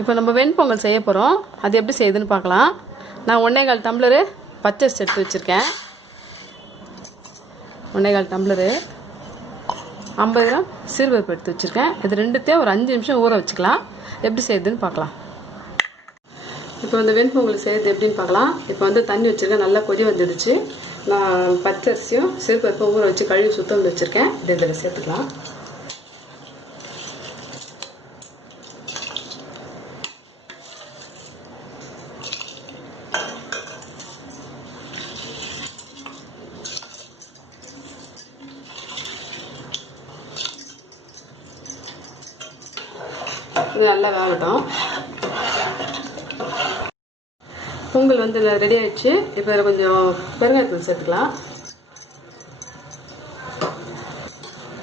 இப்போ நம்ம வெண்பொங்கல் செய்ய போகிறோம். அது எப்படி செய்யுதுன்னு பார்க்கலாம். நான் 1.25 டம்ளரு பச்சரிசி எடுத்து வச்சுருக்கேன். 1.25 டம்ளரு 50 கிராம் சிறுபருப்பு எடுத்து வச்சுருக்கேன். இது ரெண்டுத்தையும் ஒரு 5 நிமிஷம் ஊற வச்சுக்கலாம். எப்படி செய்யுதுன்னு பார்க்கலாம். இப்போ இந்த வெண்பொங்கல் செய்யுது எப்படின்னு பார்க்கலாம். இப்போ வந்து தண்ணி வச்சுருக்கேன், நல்லா கொதி வந்துடுச்சு. நான் பச்சரிசியும் சிறுபருப்பும் ஊற வச்சு கழுவி சுத்தம் வச்சுருக்கேன். இதில் சேர்த்துக்கலாம். இது நல்லா வேகட்டும். பொங்கல் வந்து ரெடி ஆயிடுச்சு. இப்போ இதில் கொஞ்சம் பெருங்காயத்தூள் சேர்த்துக்கலாம்.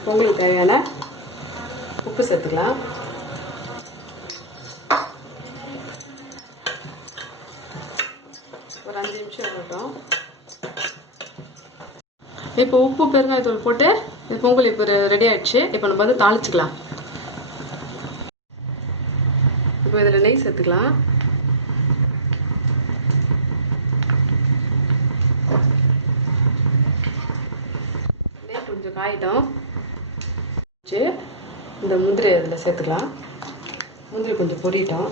பொங்கலுக்கு தேவையான உப்பு சேர்த்துக்கலாம். ஒரு 5 நிமிஷம் வேகட்டும். இப்போ உப்பு பெருங்காயத்தூள் போட்டு இது பொங்கல் இப்போ ரெடி ஆயிடுச்சு. இப்போ நம்ம வந்து தாளிச்சுக்கலாம். இப்போ இதில் நெய் சேர்த்துக்கலாம். நெய் கொஞ்சம் காயிட்டோம். இந்த முந்திரி இதில் சேர்த்துக்கலாம். முந்திரி கொஞ்சம் பொரியட்டும்.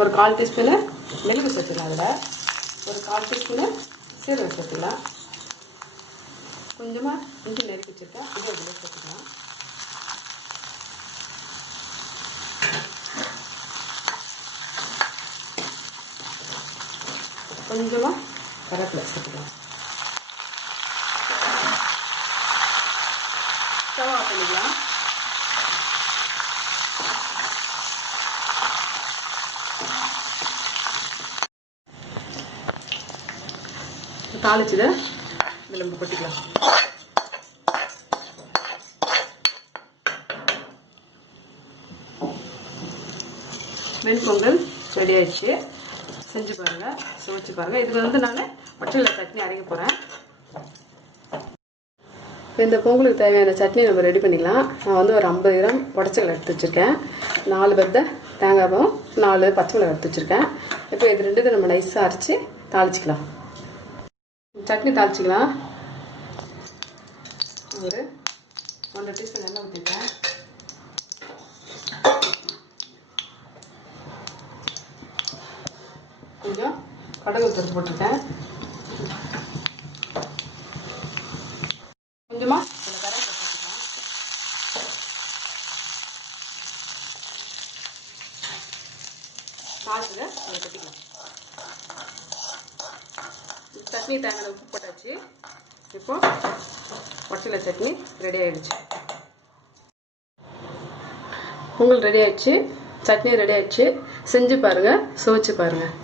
ஒரு 1/4 டீஸ்பூனு மிளகு சேர்த்துக்கலாம். அதில் ஒரு 1/4 டீஸ்பூனு சீரகம் சேர்த்துக்கலாம். கொஞ்சமாக இஞ்சி நறுக்கி வச்சுருக்கேன், இதை அதில் சேர்த்துக்கலாம். கொஞ்சமாக கருவேப்பிலை சேர்த்துக்கலாம். ஸ்டவ் ஆஃப் பண்ணிக்கலாம். தாளிச்சதை இதில் நம்ம கொட்டிக்கலாம். வெண்பொங்கல் ரெடி ஆயிடுச்சு. செஞ்சு பாருங்கள், சுவைச்சு பாருங்கள். இதுக்கு வந்து நான் பச்சையில் சட்னி அரைக்க போகிறேன். இப்போ இந்த பொங்கலுக்கு தேவையான சட்னி நம்ம ரெடி பண்ணிக்கலாம். நான் வந்து ஒரு 50 கிராம் உடச்சக்கடலை எடுத்து வச்சுருக்கேன். 4 பத்தை தேங்காயும் 4 பச்சை மிளகாய் எடுத்து வச்சுருக்கேன். இப்போ இது ரெண்டுத்தை நம்ம நைஸாக அரைச்சி தாளிச்சிக்கலாம். சட்னி தாளிச்சிக்கலாம். ஒரு 1 டீஸ்பூன் எண்ணெய் ஊற்றிருக்கேன். கொஞ்சம் கடுகு தூள் போட்டிருக்கேன். கொஞ்சமாக இதில் கருவேப்பிலை போட்டுக்கலாம். சாஸில் அதை கட்டிக்கலாம். சட்னி தேங்காய் உப்பு போட்டாச்சு. இப்போ பச்சையில் சட்னி ரெடி ஆகிடுச்சு. பொங்கல் ரெடி ஆகிடுச்சு, சட்னி ரெடி ஆகிடுச்சு. செஞ்சு பாருங்கள், சுவைச்சு பாருங்கள்.